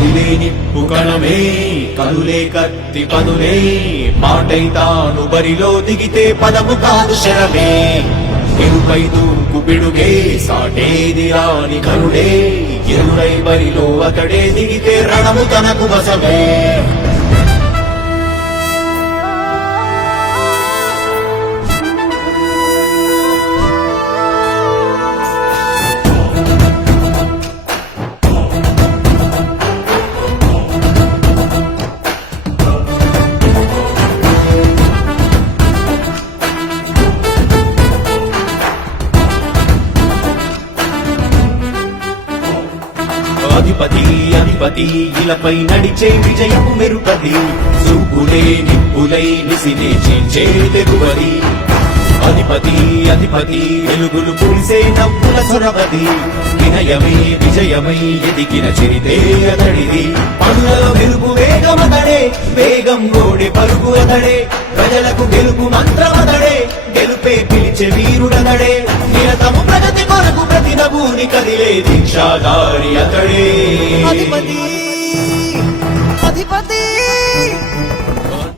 కదిలే నిప్పు కణమే కదులే కత్తి పదులే మాటై తాను బరిలో దిగితే పదము కాదు శరమే ఎరుపై తూర్పు పిడుగే సాటేది రాని కరుడే ఎరురై బరిలో అతడే దిగితే రణము తనకు వశమే అధిపతి అధిపతి ఇలపై నడిచే విజయము మెరుపది సూపులే నిప్పులై నిసినే చేంచే తెగువది అధిపతి అధిపతి వెలుగులు పులిసే నవ్వుల సొరవది వినయమై విజయమై ఎదిగిన చరితే అతడిది పనులలో వెలుగు వేగమతడే వేగం గోడే పరుగు అతడే ప్రజలకు గెలుపు మంత్రమతడే గెలుపే పిలిచే వీరుడతడే నిరతము ప్రగతి కొరకు ప్రతి నభూని కదిలే దీక్షాధారి అతడే